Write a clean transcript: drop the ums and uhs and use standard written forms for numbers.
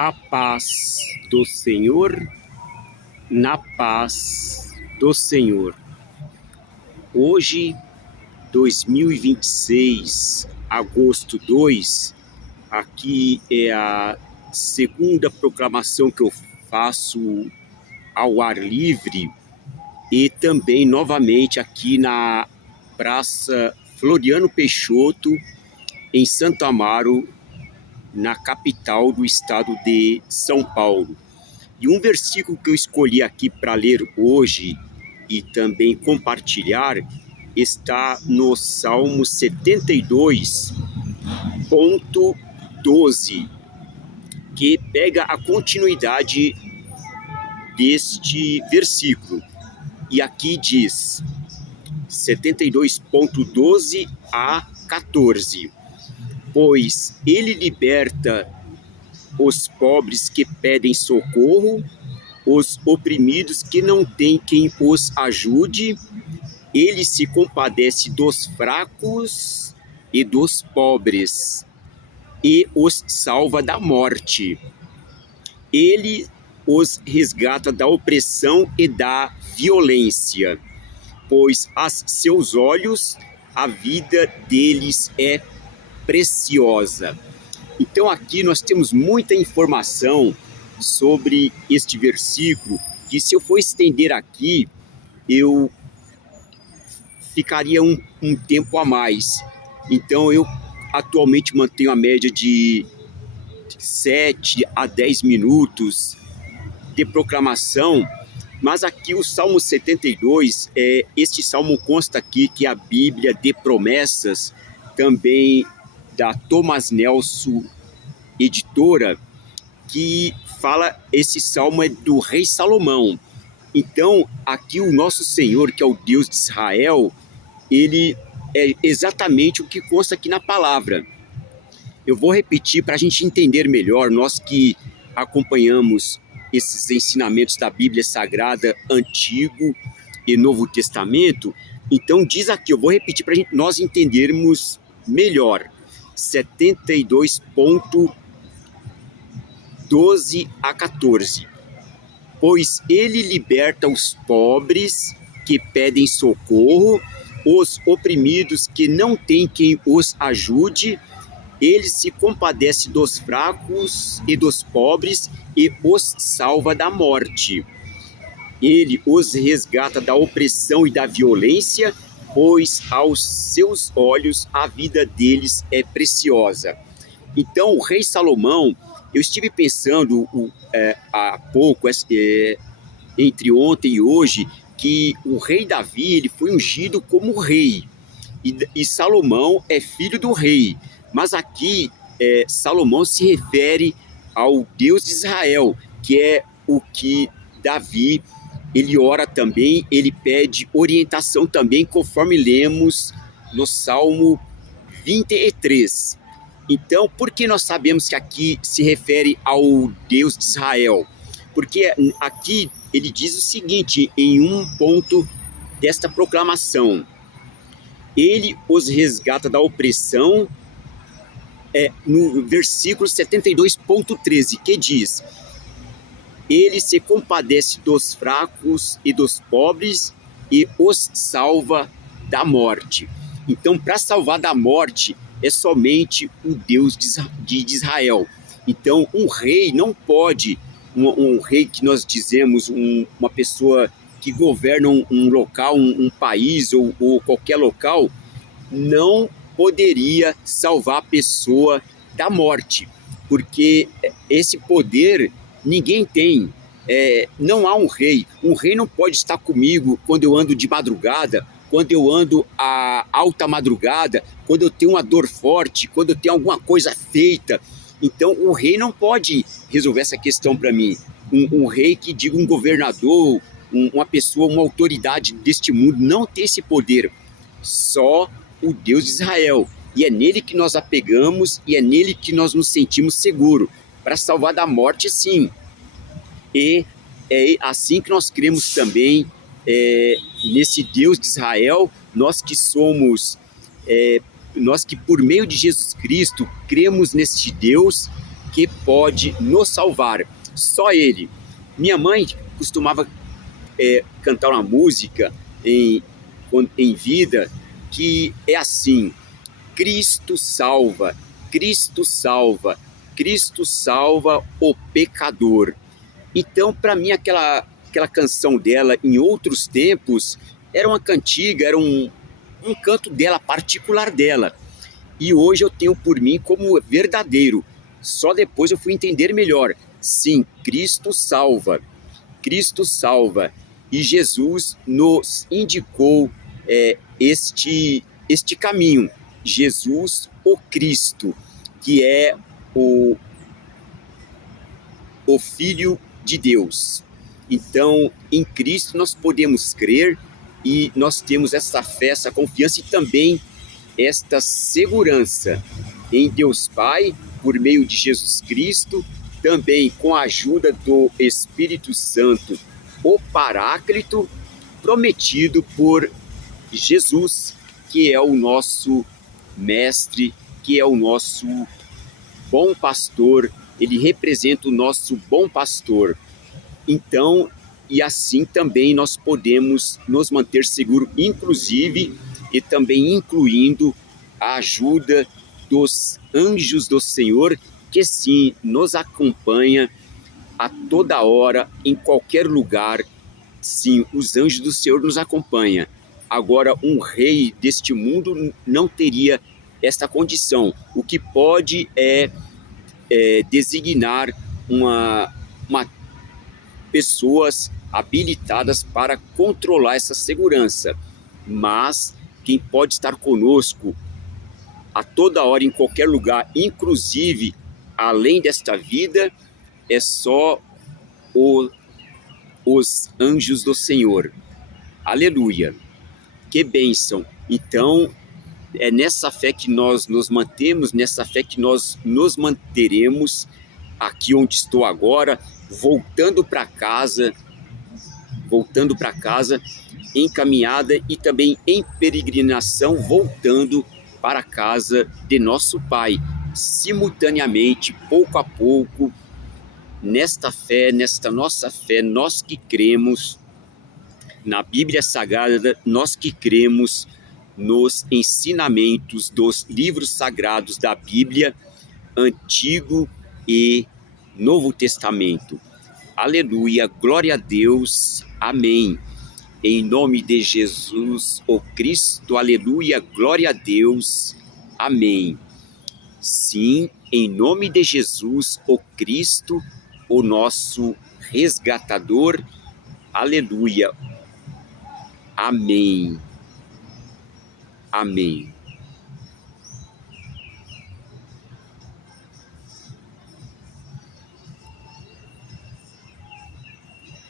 A paz do Senhor, na paz do Senhor. Hoje, 2026, agosto 2, aqui é a segunda proclamação que eu faço ao ar livre e também novamente aqui na Praça Floriano Peixoto, em Santo Amaro, na capital do estado de São Paulo. E um versículo que eu escolhi aqui para ler hoje e também compartilhar está no Salmo 72.12, que pega a continuidade deste versículo. E aqui diz, 72.12 a 14: Pois ele liberta os pobres que pedem socorro, os oprimidos que não têm quem os ajude. Ele se compadece dos fracos e dos pobres e os salva da morte. Ele os resgata da opressão e da violência, pois aos seus olhos a vida deles é preciosa. Então aqui nós temos muita informação sobre este versículo, que se eu for estender aqui, eu ficaria um tempo a mais. Então eu atualmente mantenho a média de 7 a 10 minutos de proclamação, mas aqui o Salmo 72, este salmo consta aqui que a Bíblia de promessas, também da Thomas Nelson editora, que fala, esse salmo é do rei Salomão. Então aqui o nosso Senhor, que é o Deus de Israel, ele é exatamente o que consta aqui na palavra. Eu vou repetir para a gente entender melhor, nós que acompanhamos esses ensinamentos da Bíblia Sagrada, Antigo e Novo Testamento. Então diz aqui, eu vou repetir para nós entendermos melhor. 72.12 a 14. Pois ele liberta os pobres que pedem socorro, os oprimidos que não têm quem os ajude. Ele se compadece dos fracos e dos pobres e os salva da morte. Ele os resgata da opressão e da violência, pois aos seus olhos a vida deles é preciosa. Então o rei Salomão, eu estive pensando há pouco, entre ontem e hoje, que o rei Davi ele foi ungido como rei, e Salomão é filho do rei. Mas aqui Salomão se refere ao Deus de Israel, que é o que Davi, ele ora também, ele pede orientação também, conforme lemos no Salmo 23. Então, por que nós sabemos que aqui se refere ao Deus de Israel? Porque aqui ele diz o seguinte, em um ponto desta proclamação: ele os resgata da opressão, no versículo 72.13, que diz: ele se compadece dos fracos e dos pobres e os salva da morte. Então, para salvar da morte, é somente o Deus de Israel. Então, um rei não pode, um rei que nós dizemos, uma pessoa que governa um local, um país ou qualquer local, não poderia salvar a pessoa da morte, porque esse poder ninguém tem. Não há um rei não pode estar comigo quando eu ando de madrugada, quando eu ando a alta madrugada, quando eu tenho uma dor forte, quando eu tenho alguma coisa feita. Então o rei não pode resolver essa questão para mim. Um rei que diga, um governador, uma pessoa, uma autoridade deste mundo não tem esse poder. Só o Deus de Israel, e é nele que nós apegamos e é nele que nós nos sentimos seguros, para salvar da morte, sim. E é assim que nós cremos também nesse Deus de Israel, nós que somos, nós que por meio de Jesus Cristo cremos neste Deus, que pode nos salvar. Só Ele. Minha mãe costumava cantar uma música em vida que é assim: Cristo salva, Cristo salva, Cristo salva o pecador. Então, para mim, aquela canção dela em outros tempos era uma cantiga, era um canto dela, particular dela. E hoje eu tenho por mim como verdadeiro. Só depois eu fui entender melhor. Sim, Cristo salva. Cristo salva. E Jesus nos indicou este caminho. Jesus, o Cristo, que é o Filho de Deus. Então, em Cristo nós podemos crer e nós temos essa fé, essa confiança e também esta segurança em Deus Pai, por meio de Jesus Cristo, também com a ajuda do Espírito Santo, o Paráclito, prometido por Jesus, que é o nosso mestre, que é o nosso bom pastor, ele representa o nosso bom pastor. Então, e assim também nós podemos nos manter seguros, inclusive e também incluindo a ajuda dos anjos do Senhor, que sim, nos acompanha a toda hora, em qualquer lugar. Sim, os anjos do Senhor nos acompanham. Agora, um rei deste mundo não teria esta condição. O que pode é designar uma pessoas habilitadas para controlar essa segurança, mas quem pode estar conosco a toda hora, em qualquer lugar, inclusive além desta vida, é só os anjos do Senhor. Aleluia! Que bênção! Então, é nessa fé que nós nos mantemos, nessa fé que nós nos manteremos aqui onde estou agora, voltando para casa, em caminhada e também em peregrinação, voltando para a casa de nosso Pai, simultaneamente, pouco a pouco, nesta fé, nesta nossa fé, nós que cremos na Bíblia Sagrada, nós que cremos nos ensinamentos dos livros sagrados da Bíblia, Antigo e Novo Testamento. Aleluia, glória a Deus, amém. Em nome de Jesus, o Cristo, aleluia, glória a Deus, amém. Sim, em nome de Jesus, o Cristo, o nosso resgatador, aleluia, amém, amém.